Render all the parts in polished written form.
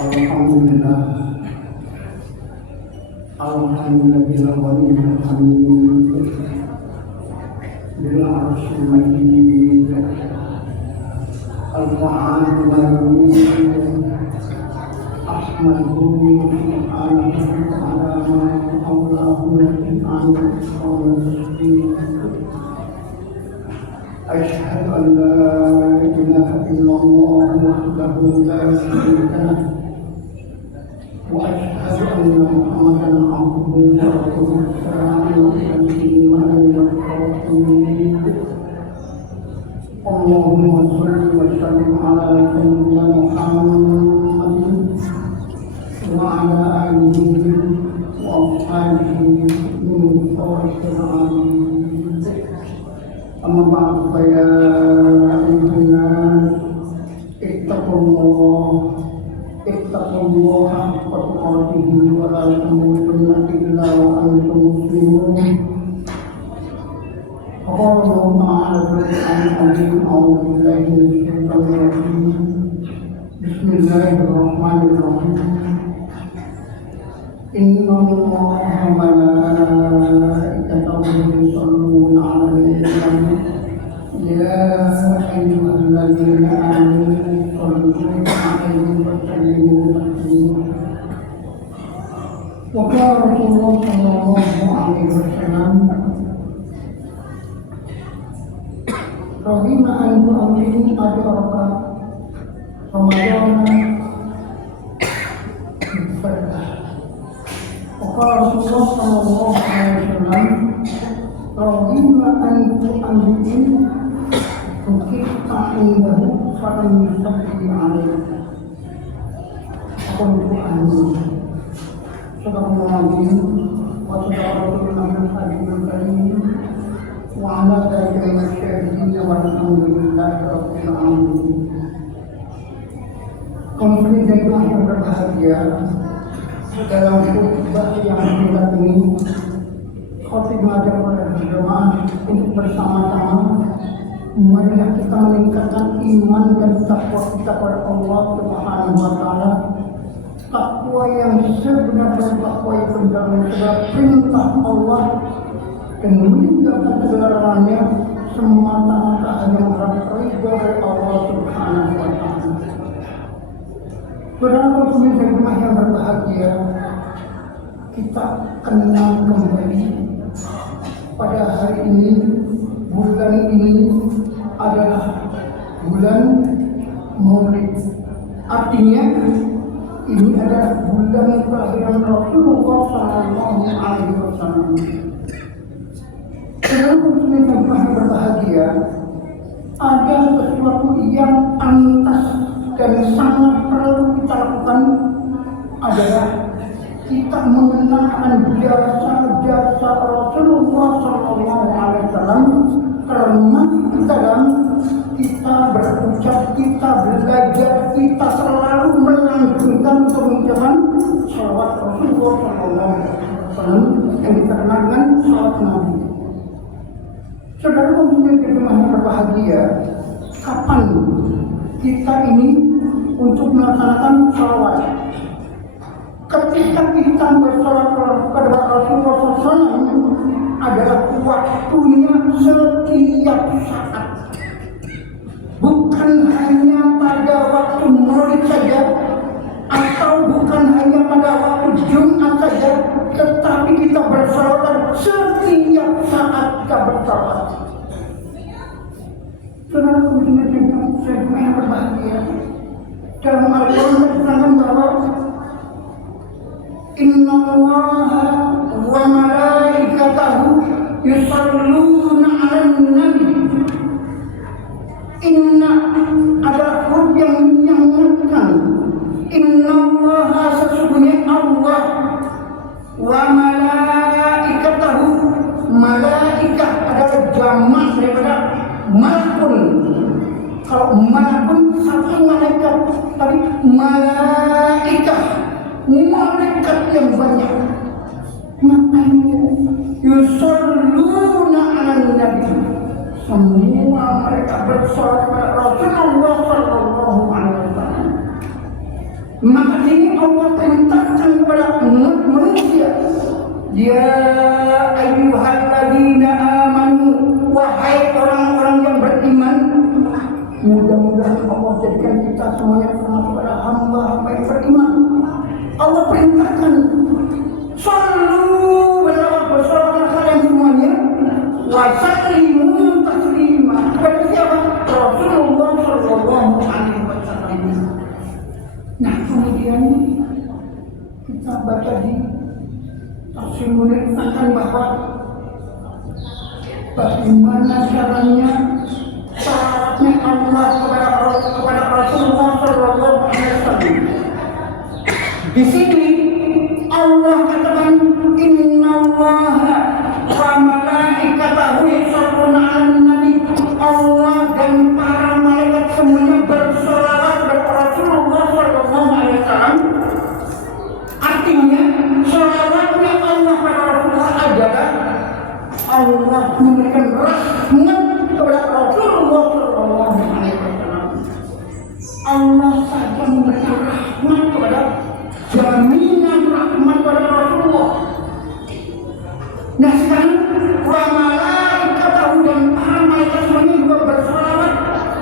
Alhamdulillah, alhamdulillah walillahil hamd. Bil arsyil majid, al-Qur'anul majid. Ahmaduhu subhanahu ala ma Allahu أشهد أن لا إله إلا الله وحده لا شريك له وأشهد أن محمدا عبده ورسوله الإيمان والتوحيد اللهم صل وسلم على سيدنا محمد وعلى آله وأصحابه من صالح العالمين. أما بعد فيا أيها الناس اتقوا الله حق تقاته ولا تموتن إلا وأنتم مسلمون. قال الله تعالى في القرآن العظيم أعوذ بالله من الشيطان الرجيم بسم الله الرحمن الرحيم إن الله وملائكته يصلون على النبي يا أيها الذين آمنوا صلوا عليه وسلموا تسليما. وقال رسول الله صلى الله عليه وسلم رغم أن تؤمن أجرك رمضان بالفتح. وقال رسول الله صلى الله عليه وسلم رغم أن تؤمن وكفت عنده فلم يصلي عليك. قلت آمين. صدق الله العظيم وصدق رسوله الحبيب الكريم وعلى ذلك من الشاهدين والحمد لله رب العالمين. Konflik jemaah yang berbahagia, dalam khutbah yang singkat ini khotib mengajak kepada jemaah untuk bersama-sama marilah kita meningkatkan iman dan takwa kita kepada Allah Subhanahu wa taala. Takwa yang sebenarnya takwa itu dalam segala perintah Allah dan meninggalkan segala larangannya semata-mata hanya mengharap ridha dari Allah Subhanahu wa taala. Saudara muslim jemaah yang berbahagia, kita kenal kembali pada hari ini, bulan ini adalah bulan Maulid. Artinya ini adalah bulan kelahiran Rasulullah Sallallahu Alaihi Wasallam. Saudara muslim jemaah yang berbahagia, ada sesuatu yang pantas dan sangat perlu kita lakukan adalah kita mengenalkan jasa-jasa Rasulullah Sallallahu Alaihi Wasallam, termasuk dalam kita berucap, kita belajar, kita selalu melanjutkan pengucapan salawat Rasulullah Sallallahu Alaihi Wasallam yang dikenal dengan salawat Nabi. Saudara muslim jemaah yang berbahagia, kapan kita ini untuk melaksanakan salawat? Ketika kita bersalawat kepada Rasulullah SAW adalah waktunya setiap saat, bukan hanya pada waktu Maulid saja atau bukan hanya pada waktu Jumat saja, tetapi kita bersalawat setiap saat kita bersalawat. Saudara muslim yang berbahagia, dalam Al-Quran dikatakan bahwa Inna Allaha wa malaikatahu yusalluna 'alan nabi. Inna adalah huruf yang mengingatkan. Inna Allaha, sesungguhnya Allah, wa malaikatahu, malaikat adalah jamak daripada malakun. Kalau malakun satu malaikat, tapi malaikat yang banyak. Makanya yusalluna 'alan nabi, semua mereka bersolat kepada Rasulullah Sallallahu Alaihi Wasallam. Maka di Allah perintahkan kepada manusia. Ya ayyuhalladzina amanu, wahai orang-orang yang beriman. Mudah-mudahan Allah jadikan kita semuanya termasuk pada hamba-hamba yang beriman. Allah perintahkan shallu bersalawat kalian semuanya wa sallimu taslima kepada siapa? Rasulullah sallallahu alaihi wasallam. Nah, kemudian kita baca di Tafsir Munir tentang bahwa bagaimana caranya syaratnya Allah kepada Rasulullah sallallahu alaihi wasallam. Di sini Allah katakan innallaha wa malaikatahu yusholluna 'alan nabi. Allah dan para malaikat semuanya bersolawat kepada Rasulullah sallallahu alaihi wasallam. Artinya sholawatnya Allah kepada Rasulullah adalah Allah memberikan rahmat kepada Rasulullah sallallahu alaihi wasallam. Allah saja memberikan rahmat kepada jaminan rahmat kepada Rasulullah. Nah sekarang wa malaikatahu dan para malaikat semuanya juga berselawat,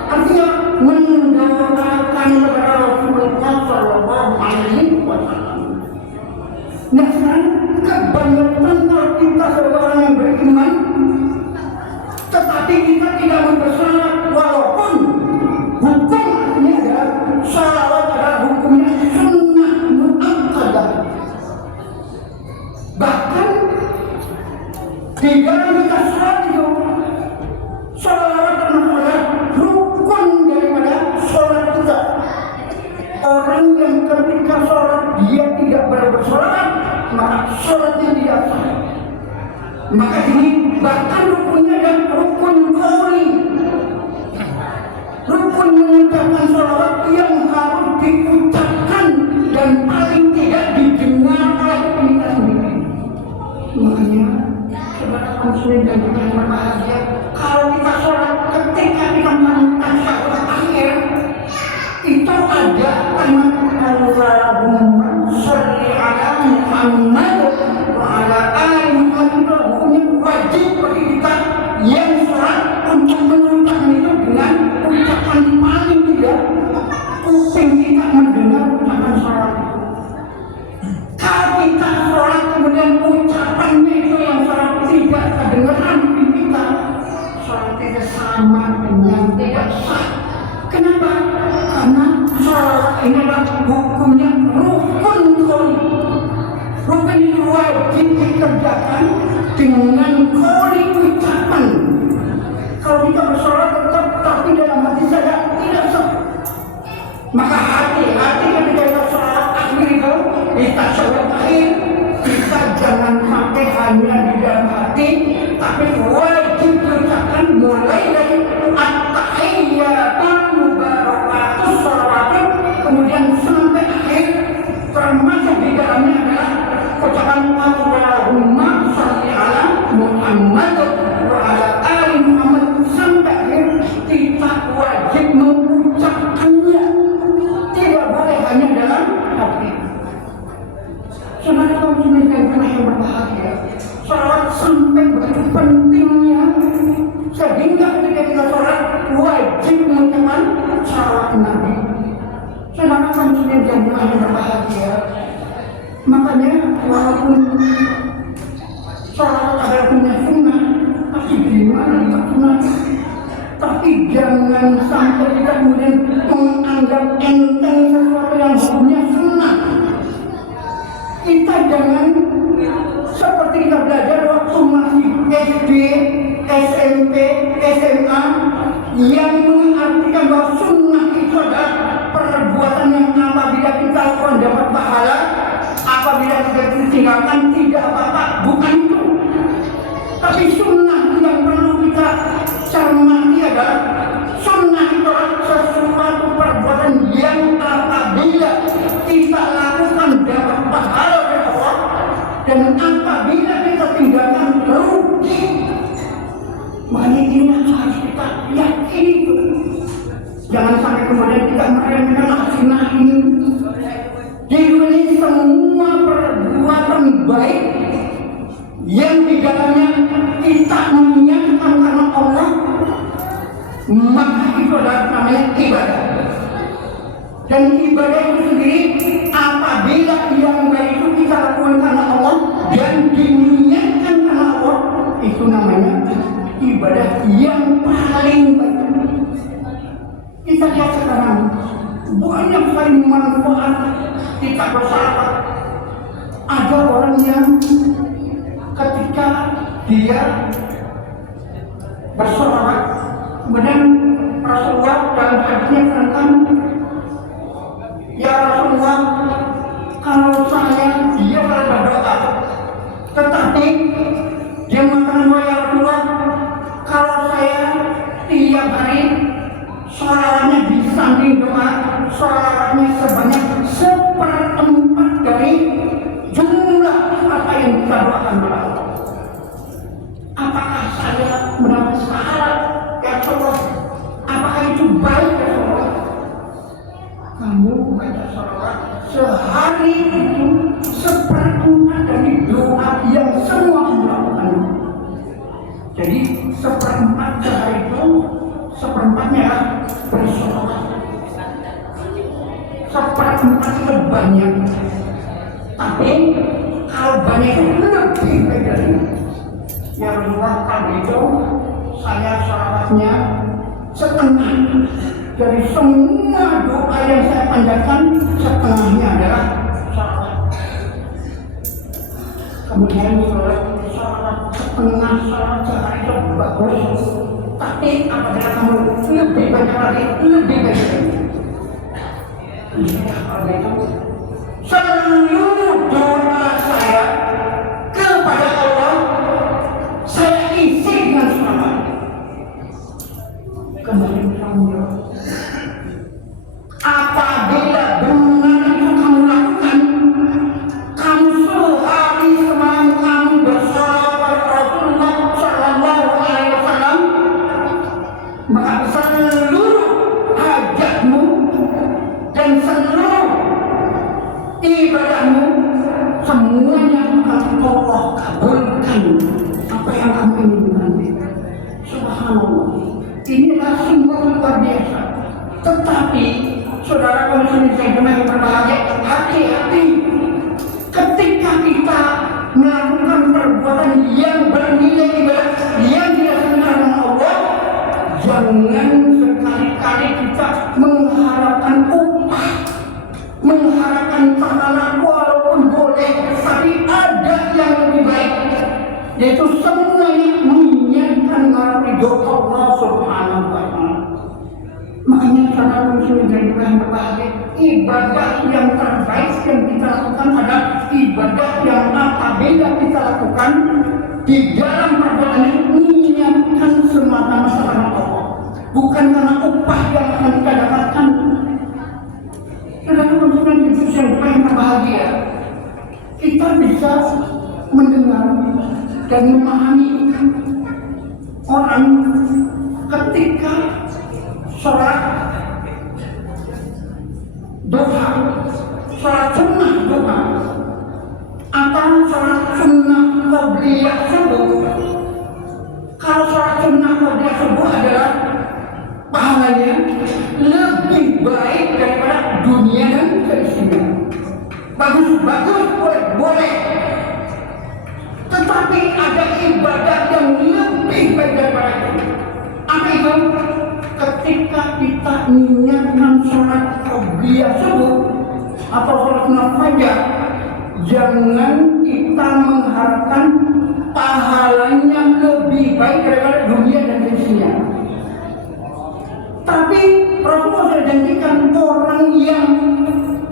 artinya mendoakan kepada Rasulullah sallallahu alaihi wasallam. Nah sekarang kebanyakan kalau kita sebagai orang yang beriman, tetapi kita tidak berselawat, walaupun hukum ini adalah salawat adalah hukumnya sunnah muakkadah. Bahkan di dalam kita salat itu salawat adalah rukun daripada salat kita. Orang yang ketika salat dia tidak bersalawat, maka salatnya tidak sah. Maka ini bahkan rukunnya adalah rukun qauli, rukun mengucapkan salawat yang harus diucapkan dan paling tidak didengar oleh kita sendiri. Makanya saudara muslim dan juga yang berbahagia, kalau kita sholat ketika kita melakukan syahwat akhir itu ada kalimat Allahumma sholli ala Muhammad wa ala ali Muhammad. Hukumnya wajib bagi kita yang sholat untuk mengucapkan itu dengan ucapan paling tidak kuping kita mendengar ucapan sholat itu. Kalau kita sholat kemudian ucapannya itu yang sholat tidak kedengaran di kita, sholat itu sama dengan tidak sah. Kenapa? Karena sholat ini adalah hukumnya rukun qauli. Rukun itu wajib dikerjakan dengan qauli ucapan. Kalau kita bersolat tetap tapi dalam hati saja tidak sah. Maka hati-hati ketika kita sholat akhir itu, kita sholat akhir, kita jangan sampai hanya di dalam hati, tapi wajib diucapkan mulai dari at-tahiyyatul mubarakatus sholawatun, kemudian sampai akhir, termasuk di dalamnya adalah ucapan Allahumma sholli ala Muhammad wa ala ali Muhammad sampai akhir. Kita wajib mengucapkannya, tidak boleh hanya dalam hati. Saudara kaum muslimin yang berbahagia, sholat sampai begitu pentingnya sehingga ketika kita sholat wajib mengucapkan salawat Nabi. Saudara kaum muslimin yang berbahagia, makanya walaupun sholat adalah punya sunnah, tapi gimana tak sunnah? Tapi jangan sampai kita kemudian menganggap enteng sesuatu yang hukumnya sunnah. Kita jangan seperti kita belajar waktu masih SD, SMP, SMA yang mengartikan bahwa sunnah itu adalah perbuatan yang apabila kita lakukan dapat pahala, apabila kita tinggalkan tidak apa-apa. Bukan itu. Tapi sunnah yang perlu kita cermati adalah sunnah itu adalah sesuatu perbuatan yang apabila kita lakukan dapat pahala dari Allah, dan apabila kita tinggalkan rugi. Makanya ini harus kita yakini itu. Jangan sampai kemudian kita meremehkan sunnah ini. Di dunia semua perbuatan baik yang di dalamnya kita mengingatkan karena Allah, maka itu adalah namanya ibadah. Dan ibadah itu sendiri apabila yang baik itu kita lakukan karena Allah dan diniatkan karena Allah, itu namanya ibadah yang paling baik. Kita lihat sekarang banyak sekali manfaat kita bersahabat. Ada orang yang ketika dia bersolawat, kemudian Rasulullah dalam hadisnya mengatakan, ya Rasulullah, kalau saya dia berdoa, tetapi dia mengatakan, ya Rasulullah, kalau saya tiap hari sholawatnya di samping doa, sholawatnya sebanyak 1/4 dari jumlah apa yang kita doakan kepada Allah. Apakah saya mendapat pahala ya Allah? Apakah itu baik ya Allah? Kamu baca sholawat sehari itu 1/4 dari doa yang semua melakukan. Jadi 1/4 sehari itu 1/4-nya bersolawat. 1/4 itu banyak. Tapi kalau banyak itu lebih baik dari itu. Ya Rasulullah, kalau itu saya sholawatnya setengah dari semua doa yang saya panjatkan, setengahnya adalah sholawat. Kemudian sholawat setengah sholawat sehari itu bagus. Tapi apabila kamu lebih banyak lagi, lebih baik lagi. Seluruh doa saya kepada Allah saya isi dengan sholawat. Kemudian kamu apabila benar itu kamu lakukan, kamu sehari semalam kamu bersolawat Rasulullah Sallallahu Alaihi Wasallam, maka seluruh hajatmu dan seluruh ibadahmu semuanya akan Allah kabulkan apa yang kamu inginkan. Subhanallah, inilah sungguh luar biasa. Tetapi saudara muslim yang berbahagia, hati-hati ketika kita melakukan perbuatan yang bernilai ibadah yang tidak senang dengan Allah. Jangan sekali-kali kita mengharapkan upah, mengharapkan pahala, walaupun boleh, tapi ada yang lebih baik, yaitu semuanya menginginkan ridho Allah Subhanahu wa Ta'ala. Makanya saudara muslim yang berbahagia, ibadah yang terbaik yang kita lakukan adalah ibadah yang apabila kita lakukan di dalam perbuatan ini menginginkan semata-mata karena Allah, bukan karena upah yang akan kita dapatkan. Saudara muslim yang berbahagia, kita bisa mendengar dan memahami orang ketika sholat duha, sholat sunnah duha, atau sholat sunnah qabliyah subuh. Kalau sholat sunnah qabliyah subuh adalah pahalanya lebih baik daripada dunia dan seisinya. Bagus-bagus, boleh. Tetapi ada ibadah yang lebih baik daripada itu. Apa itu? Ketika kita niatkan sholat qabliyah subuh atau sholat sunnah fajar, jangan kita mengharapkan pahalanya lebih baik daripada dunia dan seisinya. Tapi Rasulullah sudah janjikan orang yang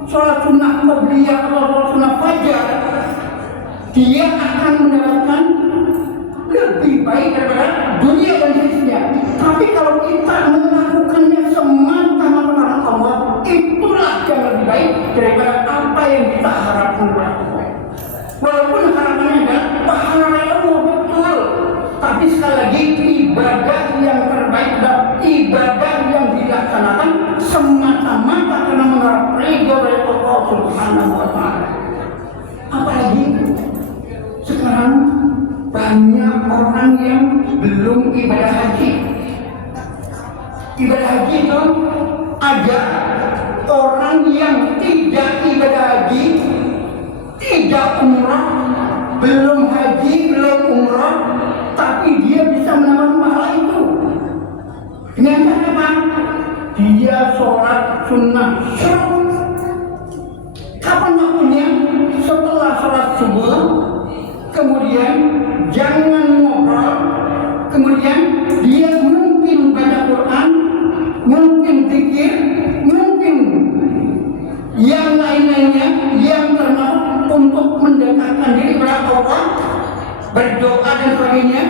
sholat sunnah qabliyah atau sholat sunnah fajar, dia akan mendapatkan lebih baik daripada dunia dan seisinya. Tapi kalau kita melakukannya semata-mata karena Allah, itulah yang lebih baik daripada apa yang kita harapkan. Walaupun harapannya adalah pahala Allah, betul. Tapi sekali lagi, ibadah yang terbaik adalah ibadah yang dilaksanakan semata-mata karena mengharap ridho dari Allah Subhanahu wa Ta'ala. belum ibadah haji. Ibadah haji itu ada orang yang tidak ibadah haji, tidak umrah, belum haji, belum umrah, tapi dia bisa menambah pahala itu. Dengan cara apa? Dia sholat sunnah syuruk. Kapan waktunya? Setelah sholat subuh, kemudian jangan ngobrol, kemudian dia mungkin baca Quran, mungkin zikir, mungkin yang lain-lainnya yang termasuk untuk mendekatkan diri kepada Allah, berdoa dan sebagainya,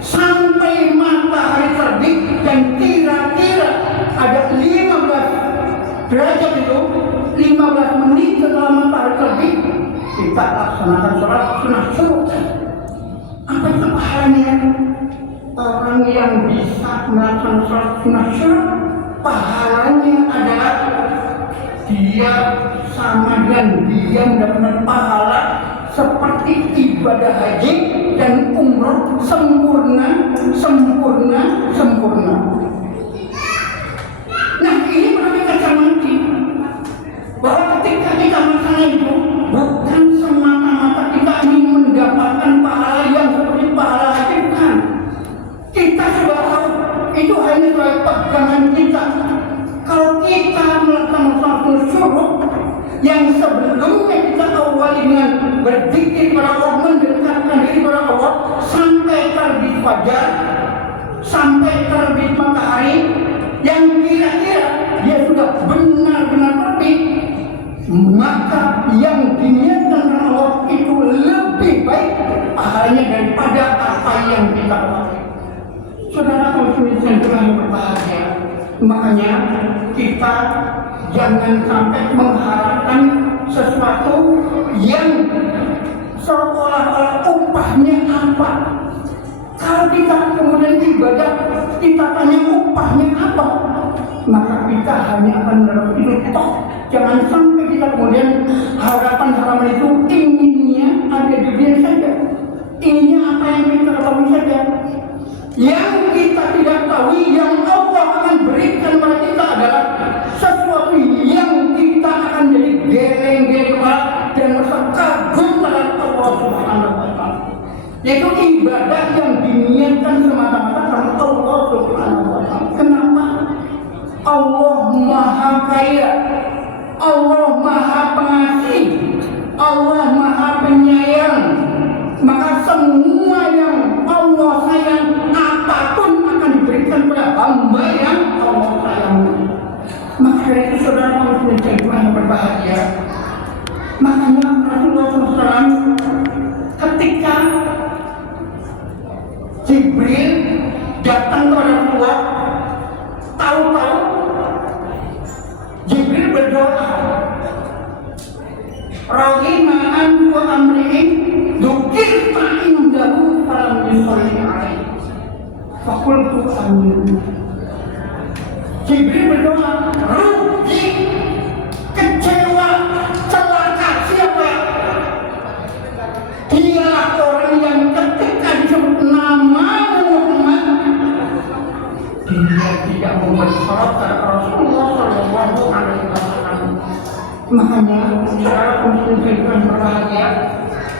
sampai matahari terbit dan kira-kira ada 15 derajat itu, 15 menit setelah matahari terbit, kita laksanakan sholat sunnah syuruk. Apa itu pahalanya? Orang yang bisa melaksanakan sholat sunnah syuruk, pahalanya adalah dia sama dengan dia mendapatkan pahala seperti ibadah haji dan umroh sempurna. Nah, ini perlu kita cermati bahwa ketika kita melaksanakan itu bukan semata-mata kita ingin mendapatkan pahala yang seperti pahala haji, bukan. Kita sudah tahu itu hanya sebagai pegangan kita. Kalau kita melakukan satu syuruk yang sebelumnya kita awali dengan berzikir kepada Allah, mendekatkan diri kepada Allah sampai terbit fajar, sampai terbit matahari, yang kira-kira dia sudah benar-benar terbit, maka yang diniatkan oleh Allah itu lebih baik pahalanya daripada apa yang kita lakukan. Saudara muslimin yang berbahagia, makanya kita jangan sampai mengharapkan sesuatu yang seolah-olah upahnya apa. Kalau kita kemudian ibadah, kita tanya upahnya apa, maka kita hanya akan mendapat itu toh. Jangan sampai kita kemudian harapan itu inginnya ada di dunia saja, inginnya apa yang kita ketahui saja. Yang kita tidak tahu, yang Allah akan berikan kepada kita adalah sesuatu yang kita akan jadi geleng-geleng dan merasa kagum terhadap Allah Subhanahu wa Ta'ala, yaitu ibadah yang diniatkan semata-mata karena Allah Subhanahu wa Ta'ala. Kenapa? Allah Maha Kaya, Allah Maha Pengasih, Allah Maha Penyayang. Maka semua yang Allah sayang, apapun akan diberikan kepada hamba yang Allah sayang. Maka dari itu saudara muslim yang berbahagia, makanya Rasulullah SAW ketika Jibril datang kepada Rasulullah, tahu-tahu Jibril berdoa, Rahima'an wa amri'in dukir ta'indahu falam yusalli alaih fakultu amin. Jibril berdoa, rugi, kecewa, celaka siapa? Dialah orang yang ketika disebut nama Muhammad, dia tidak membuat salat kepada Rasulullah Sallallahu Alaihi Wasallam. Makanya secara muslim berbahagia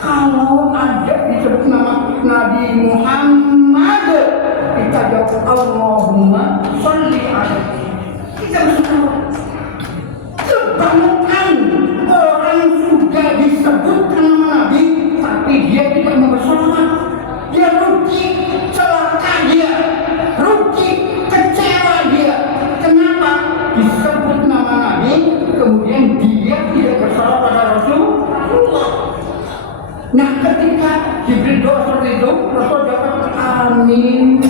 kalau ada disebut nama Nabi Muhammad, kita jawab Allahumma sholli alaihi. Kita bersyukur. Kebanyakan orang sudah disebutkan nama Nabi, tapi dia tidak bersolat. Dia rugi, celaka dia, rugi, kecewa dia. Kenapa? Disebut nama Nabi, kemudian dia tidak bersolat pada Rasulullah. Nah, ketika Jibril doa seperti itu, Rasul jawab amin.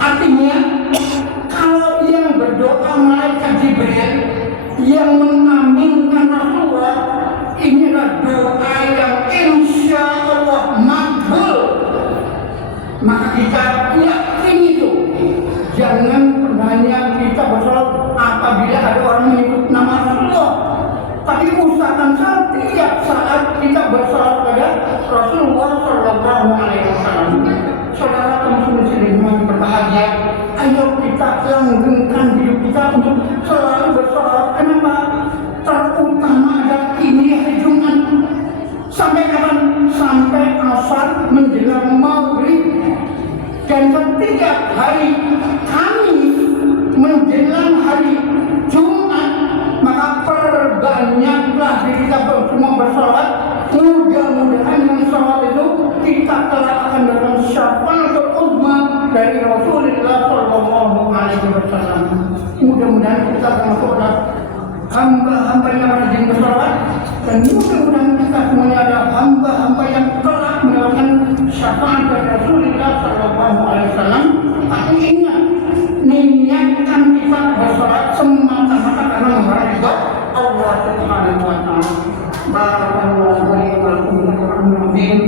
Artinya, kalau yang berdoa malaikat Jibril, yang mengaminkan Rasulullah, ini adalah doa yang insya Allah makbul. Maka kita yakin itu. Jangan hanya kita bersolat apabila ada orang menyebut nama Rasulullah, tapi usahakan setiap saat kita bersolat pada Rasulullah Sallallahu Alaihi Wasallam. Saudara muslim langgengkan hidup kita untuk selalu bersolat. Kenapa? Terutama adalah ini hari Jumat. Sampai kapan? Sampai asar menjelang maghrib. Dan setiap hari Kamis menjelang hari Jumat, maka perbanyaklah diri kita semua bersolat. Mudah-mudahan dengan sholat itu kita telah akan dalam syafaatul uzma dari Rasulullah Shallallahu Alaihi Wasallam. Mudah-mudahan kita termasuklah hamba-hambanya rajin bersolat, dan mudah-mudahan kita semuanya adalah hamba-hamba yang telah mendapatkan syafaat dari Rasulullah Shallallahu Alaihi Wasallam. Tapi ingat, niatkan kita bersolat semata-mata karena menghargai Allah Subhanahu Wa Taala. Barakallahu lakum fil Qur'anil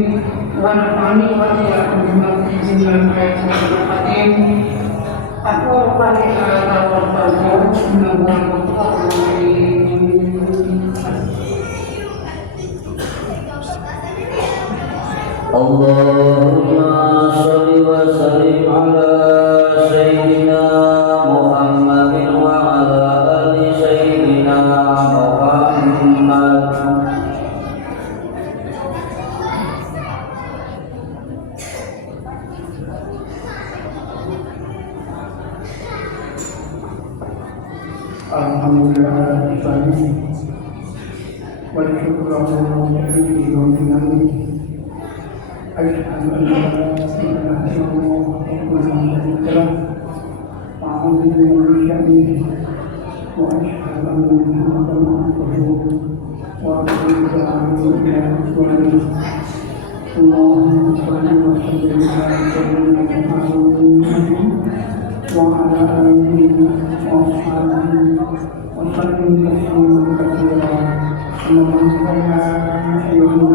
wa nafa'ani wa iyyakum bima fihi min ayatil hakim. Aku qali hadza wa astaghfirullaha Allahumma shalli wa sallim ala sayyidina Muhammadin wa ala ali sayyidina Muhammad. Alhamdulillah wa syukurullah fi yawmin asyhadu an la ilaha illallah wa la syarika lah wa a'udzu billahi wa asyhadu anna Muhammadan abduhu wa rasuluhu. Allahumma shalli wa sallim ala sayyidina Muhammadin wa ala alihi wa ashabihi wa sallim tasliman katsiran. Allahumma ya ayyuhan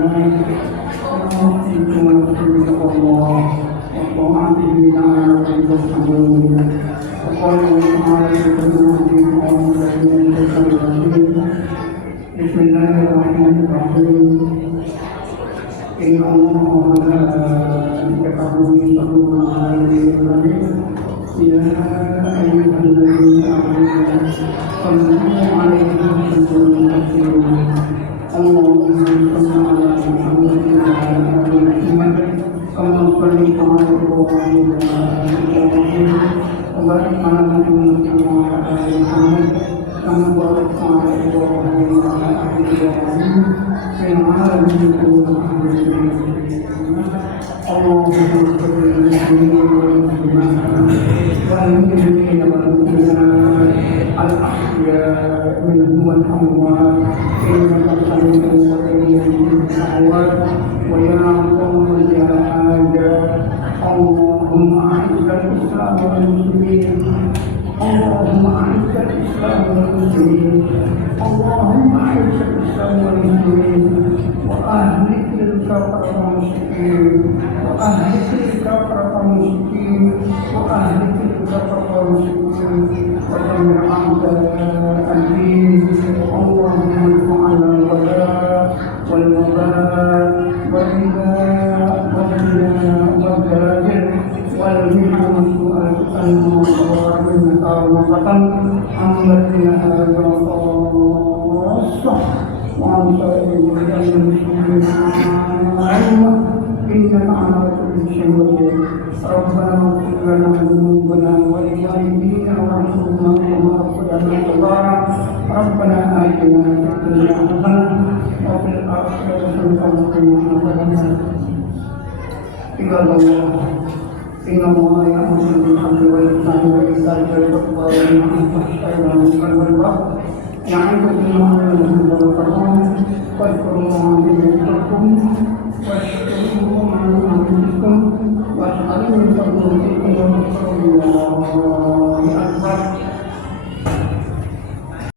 أوصيكم ونفسي الله وطاعته على رسوله وقال تعالى بسم الله الرحمن الرحيم إن الله وملائكته يصلون على النبي يا أيها الذين آمنوا صلوا عليه وسلموا تسليما. اللهم صل على محمد وعلى آل محمد كما صليت على إبراهيم وعلى آل إبراهيم وبارك على محمد وعلى آل محمد كما باركت على إبراهيم وعلى آل إبراهيم في العالمين إنك حميد مجيد. اللهم اغفر للمسلمين والمسلمات والمؤمنين والمؤمنات الأحياء منهم والأموات إنك سميع قريب الدعوات ويا قوم يا حاجات. اللهم أعز الإسلام والمسلمين. اللهم أعز الإسلام والمسلمين. اللهم أعز الإسلام والمسلمين وأهلك الكفرة والمشركين وأهلك الكفرة والمشركين وأهلك الكفرة والمشركين ودمر أعداء الدين. اللهم ارفع عنا الوباء والوباء والربا والزنا والزلازل والمحن وسوء الفتن والظواهر والنكار والفتن عن بلدنا هذا خاصة وعن سائر بلاد المسلمين عامة إنك على كل شيء قدير. ربنا اغفر لنا ذنوبنا ولوالدينا وارحمنا كما ربنا صغارا. ربنا آتنا في الدنيا حسنة وفي الآخرة حسنة وقنا عذاب النار. عباد الله إن الله يأمر بالعدل والإحسان وإيتاء ذي القربى وينهى عن الفحشاء والمنكر والبغي يعظكم لعلكم تذكرون. واذكروا الله يذكركم واشكروه على نعمتكم واسألوا من فضله واذكروا الله أكبر.